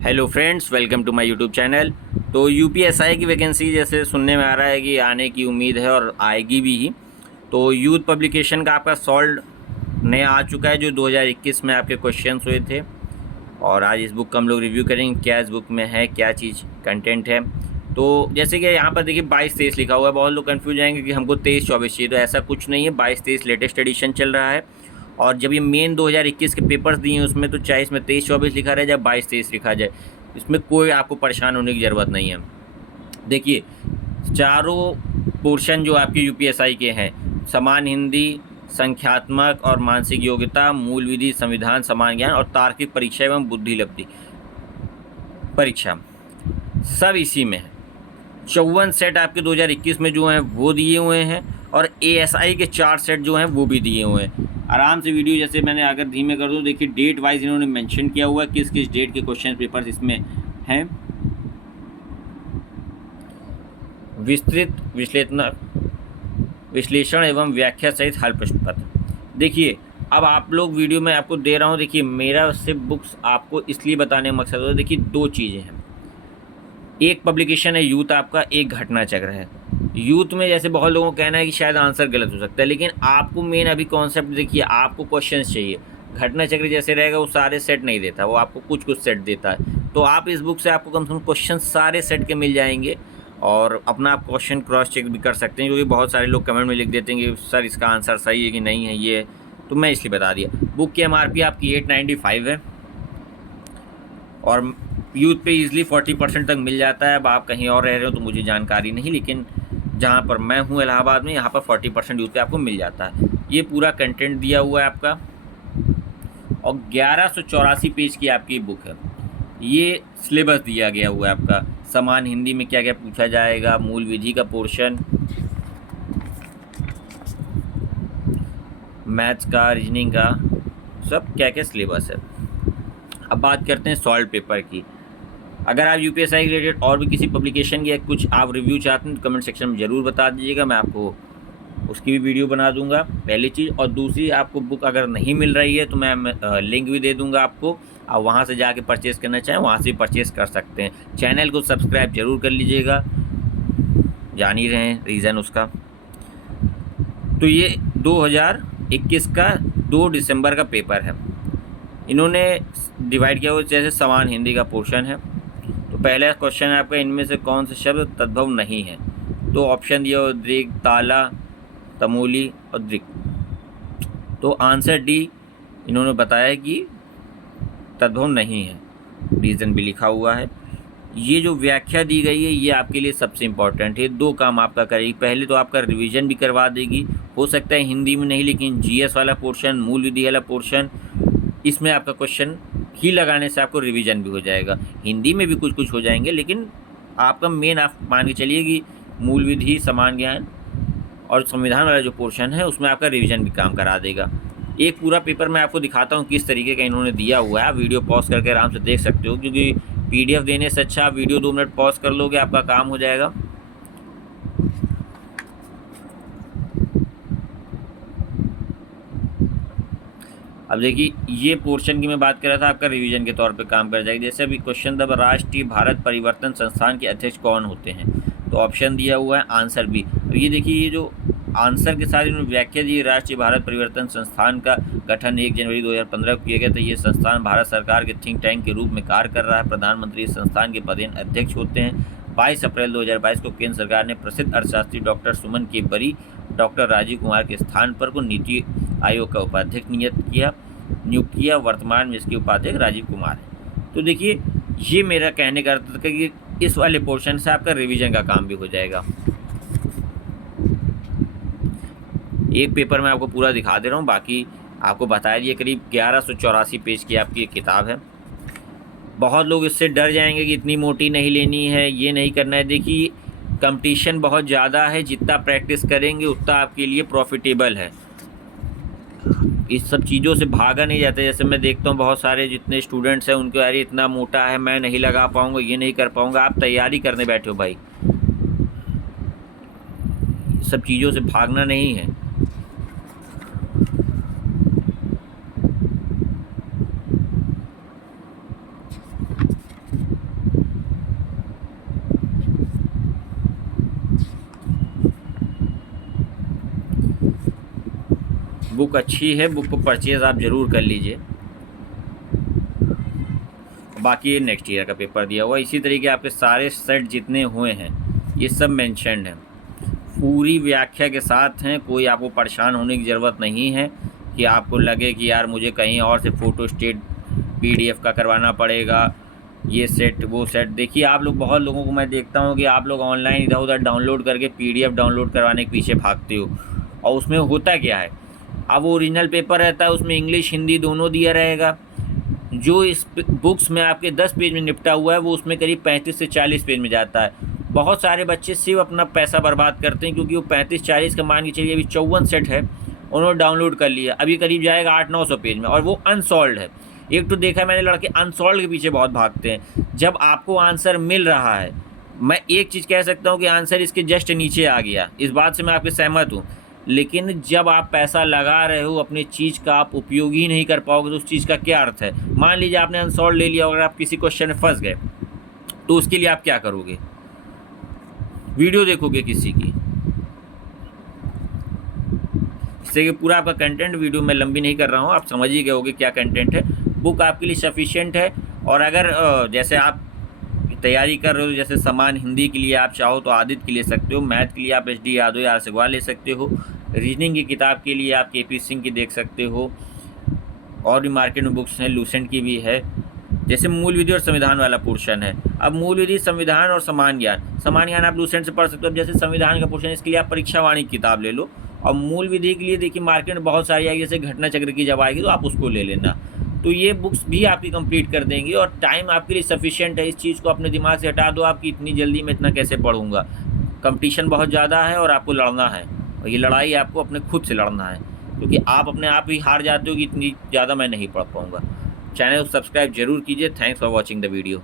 Hello friends, welcome to my YouTube channel. तो UPSI की vacancy जैसे सुनने में आ रहा है कि आने की उम्मीद है और आएगी भी ही। तो यूथ पब्लिकेशन का आपका सॉल्व नया आ चुका है जो 2021 में आपके क्वेश्चंस हुए थे, और आज इस बुक का हम लोग रिव्यू करेंगे क्या इस बुक में है, क्या चीज़ कंटेंट है। तो जैसे कि यहाँ पर देखिए 22-23 लिखा हुआ है। बहुत लोग कंफ्यूज जाएंगे कि हमको 23-24 चाहिए, तो ऐसा कुछ नहीं है। 22-23 लेटेस्ट एडिशन चल रहा है, और जब ये मेन 2021 के पेपर्स दिए हैं उसमें तो चाहे इसमें 23-24 लिखा रहे, चाहे 22-23 लिखा जाए, इसमें कोई आपको परेशान होने की ज़रूरत नहीं है। देखिए, चारों पोर्शन जो आपके यूपीएसआई के हैं, समान हिंदी, संख्यात्मक और मानसिक योग्यता, मूल विधि, संविधान, समान ज्ञान और तार्किक परीक्षा एवं बुद्धिलब्धि परीक्षा, सब इसी में है। 54 सेट आपके 2021 में जो हैं वो दिए हुए हैं, और एएसआई के 4 सेट जो हैं वो भी दिए हुए हैं। आराम से वीडियो जैसे मैंने अगर धीमे कर दूँ, देखिए डेट वाइज इन्होंने मेंशन किया हुआ है किस किस डेट के क्वेश्चन पेपर्स इसमें हैं। विस्तृत विश्लेषण एवं व्याख्या सहित हल प्रश्न पत्र। देखिए, अब आप लोग वीडियो में आपको दे रहा हूँ, देखिए मेरा सिर्फ बुक्स आपको इसलिए बताने का मकसद है। देखिए दो चीज़ें हैं, एक पब्लिकेशन है यूथ आपका, एक घटना चक्र है। यूथ में जैसे बहुत लोगों का कहना है कि शायद आंसर गलत हो सकता है, लेकिन आपको मेन अभी कॉन्सेप्ट देखिए, आपको क्वेश्चंस चाहिए। घटना चक्र जैसे रहेगा वो सारे सेट नहीं देता, वो आपको कुछ कुछ सेट देता है। तो आप इस बुक से आपको कम से कम क्वेश्चन सारे सेट के मिल जाएंगे, और अपना आप क्वेश्चन क्रॉस चेक भी कर सकते हैं, क्योंकि बहुत सारे लोग कमेंट में लिख देते हैं कि सर इसका आंसर सही है कि नहीं है, ये तो मैं इसलिए बता दिया। बुक की MRP आपकी 895 है, और यूथ पे ईजिली 40% तक मिल जाता है। अब आप कहीं और रह रहे हो तो मुझे जानकारी नहीं, लेकिन जहाँ पर मैं हूँ इलाहाबाद में, यहाँ पर 40% यूथ पे आपको मिल जाता है। ये पूरा कंटेंट दिया हुआ है आपका, और 1184 पेज की आपकी बुक है। ये सिलेबस दिया गया हुआ है आपका, समान हिंदी में क्या क्या पूछा जाएगा, मूल विधि का पोर्शन, मैथ्स का, रीजनिंग का, सब क्या क्या सिलेबस है। अब बात करते हैं सॉल्व पेपर की। अगर आप यूपीएसआई रिलेटेड और भी किसी पब्लिकेशन या कुछ आप रिव्यू चाहते हैं तो कमेंट सेक्शन में ज़रूर बता दीजिएगा, मैं आपको उसकी भी वीडियो बना दूंगा, पहली चीज़। और दूसरी, आपको बुक अगर नहीं मिल रही है तो मैं लिंक भी दे दूंगा आपको, आप वहां से जाके परचेस करना चाहें वहां से परचेस कर सकते हैं। चैनल को सब्सक्राइब जरूर कर लीजिएगा, जान ही रहे हैं रीज़न उसका। तो ये 2021 का 2 दिसंबर का पेपर है। इन्होंने डिवाइड किया हुआ, जैसे समान हिंदी का पोर्शन है। तो पहला क्वेश्चन है आपका, इनमें से कौन से शब्द तद्भव नहीं है। तो ऑप्शन दिया हुआ दृग, ताला, तमोली और दृक। तो आंसर डी इन्होंने बताया कि तद्भव नहीं है, रीज़न भी लिखा हुआ है। ये जो व्याख्या दी गई है ये आपके लिए सबसे इम्पॉर्टेंट है, दो काम आपका करेगी। पहले तो आपका रिवीजन भी करवा देगी, हो सकता है हिंदी में नहीं, लेकिन जीएस वाला पोर्शन, मूल विधि वाला पोर्शन, इसमें आपका क्वेश्चन ही लगाने से आपको रिवीजन भी हो जाएगा। हिंदी में भी कुछ कुछ हो जाएंगे, लेकिन आपका मेन आप मान के चलिए कि मूल विधि, समान ज्ञान और संविधान वाला जो पोर्शन है उसमें आपका रिवीजन भी काम करा देगा। एक पूरा पेपर मैं आपको दिखाता हूँ किस तरीके का इन्होंने दिया हुआ है, आप वीडियो पॉज करके आराम से देख सकते हो, क्योंकि PDF देने से अच्छा आप वीडियो 2 मिनट पॉज कर लोगे, आपका काम हो जाएगा। अब देखिए, ये पोर्शन की मैं बात कर रहा था, आपका रिवीजन के तौर पे काम कर जाएगा। जैसे अभी क्वेश्चन था, राष्ट्रीय भारत परिवर्तन संस्थान के अध्यक्ष कौन होते हैं। तो ऑप्शन दिया हुआ है आंसर बी। तो ये देखिए, ये जो आंसर के साथ इन्होंने व्याख्या दी, राष्ट्रीय भारत परिवर्तन संस्थान का गठन 1 जनवरी 2015 को किया गया था। ये संस्थान भारत सरकार के थिंक टैंक के रूप में कार्य कर रहा है। प्रधानमंत्री इस संस्थान के पदेन अध्यक्ष होते हैं। 22 अप्रैल 2022 को केंद्र सरकार ने प्रसिद्ध अर्थशास्त्री डॉक्टर सुमन के बरी डॉक्टर राजीव कुमार के स्थान पर को नीति आयोग का उपाध्यक्ष नियुक्त किया। वर्तमान में इसके उपाध्यक्ष राजीव कुमार है। तो देखिए, ये मेरा कहने का अर्थ था कि इस वाले पोर्शन से आपका रिवीजन का काम भी हो जाएगा। एक पेपर मैं आपको पूरा दिखा दे रहा हूँ, बाकी आपको बताया दिया। करीब 1184 पेज की आपकी एक किताब है। बहुत लोग इससे डर जाएंगे कि इतनी मोटी नहीं लेनी है, ये नहीं करना है। देखिए, कंपटीशन बहुत ज़्यादा है, जितना प्रैक्टिस करेंगे उतना आपके लिए प्रॉफिटेबल है। इस सब चीज़ों से भागा नहीं जाता। जैसे मैं देखता हूँ बहुत सारे जितने स्टूडेंट्स हैं उनको, यार इतना मोटा है, मैं नहीं लगा पाऊँगा, ये नहीं कर पाऊँगा। आप तैयारी करने बैठे हो भाई, सब चीज़ों से भागना नहीं है। बुक अच्छी है, बुक को परचेज़ आप ज़रूर कर लीजिए। बाकी ये नेक्स्ट ईयर का पेपर दिया हुआ। इसी तरीके आपके सारे सेट जितने हुए हैं ये सब मेंशन्ड हैं, पूरी व्याख्या के साथ हैं। कोई आपको परेशान होने की ज़रूरत नहीं है कि आपको लगे कि यार मुझे कहीं और से फ़ोटो स्टेट PDF का करवाना पड़ेगा, ये सेट वो सेट। देखिए आप लोग, बहुत लोगों को मैं देखता हूँ कि आप लोग ऑनलाइन इधर उधर डाउनलोड करके PDF डाउनलोड करवाने के पीछे भागते हो, और उसमें होता क्या है, अब वो ओरिजिनल पेपर रहता है, उसमें इंग्लिश हिंदी दोनों दिया रहेगा। जो इस बुक्स में आपके 10 पेज में निपटा हुआ है वो उसमें करीब 35 से 40 पेज में जाता है। बहुत सारे बच्चे सिर्फ अपना पैसा बर्बाद करते हैं, क्योंकि वो 35-40 का मान के चलिए अभी 54 सेट है, उन्होंने डाउनलोड कर लिया, अभी करीब जाएगा 800-900 पेज में, और वो अनसॉल्व है। एक तो देखा मैंने लड़के अनसॉल्व के पीछे बहुत भागते हैं। जब आपको आंसर मिल रहा है, मैं एक चीज़ कह सकता हूँ कि आंसर इसके जस्ट नीचे आ गया, इस बात से मैं आपके सहमत हूँ, लेकिन जब आप पैसा लगा रहे हो अपनी चीज़ का आप उपयोग ही नहीं कर पाओगे तो उस चीज़ का क्या अर्थ है। मान लीजिए आपने अनसॉल्व ले लिया, अगर आप किसी क्वेश्चन में फंस गए तो उसके लिए आप क्या करोगे, वीडियो देखोगे किसी की। इससे कि पूरा आपका कंटेंट, वीडियो में लंबी नहीं कर रहा हूँ, आप समझ ही गए होगे क्या कंटेंट है। बुक आपके लिए सफिशिएंट है। और अगर जैसे आप तैयारी कर रहे हो, जैसे समान हिंदी के लिए आप चाहो तो आदित्य की ले सकते हो, मैथ के लिए आप HD यादव या आर ले सकते हो, रीजनिंग की किताब के लिए आप KP सिंह की देख सकते हो, और भी मार्केट में बुक्स हैं, लूसेंट की भी है। जैसे मूल विधि और संविधान वाला पोर्शन है, अब मूल विधि, संविधान और समान ज्ञान आप लूसेंट से पढ़ सकते हो। अब जैसे संविधान का पोर्शन, इसके लिए आप परीक्षा वाणी की किताब ले लो, और मूल विधि के लिए देखिए मार्केट में बहुत सारी आएगी, जैसे घटना चक्र की जब आएगी तो आप उसको ले लेना। तो ये बुक्स भी आपकी कंप्लीट कर देंगी, और टाइम आपके लिए सफिशिएंट है। इस चीज़ को अपने दिमाग से हटा दो आपकी इतनी जल्दी में इतना कैसे पढ़ूंगा। कंपटीशन बहुत ज़्यादा है और आपको लड़ना है, और ये लड़ाई आपको अपने खुद से लड़ना है, क्योंकि आप अपने आप ही हार जाते हो कि इतनी ज़्यादा मैं नहीं पढ़ पाऊँगा। चैनल को सब्सक्राइब जरूर कीजिए। Thanks for watching the video.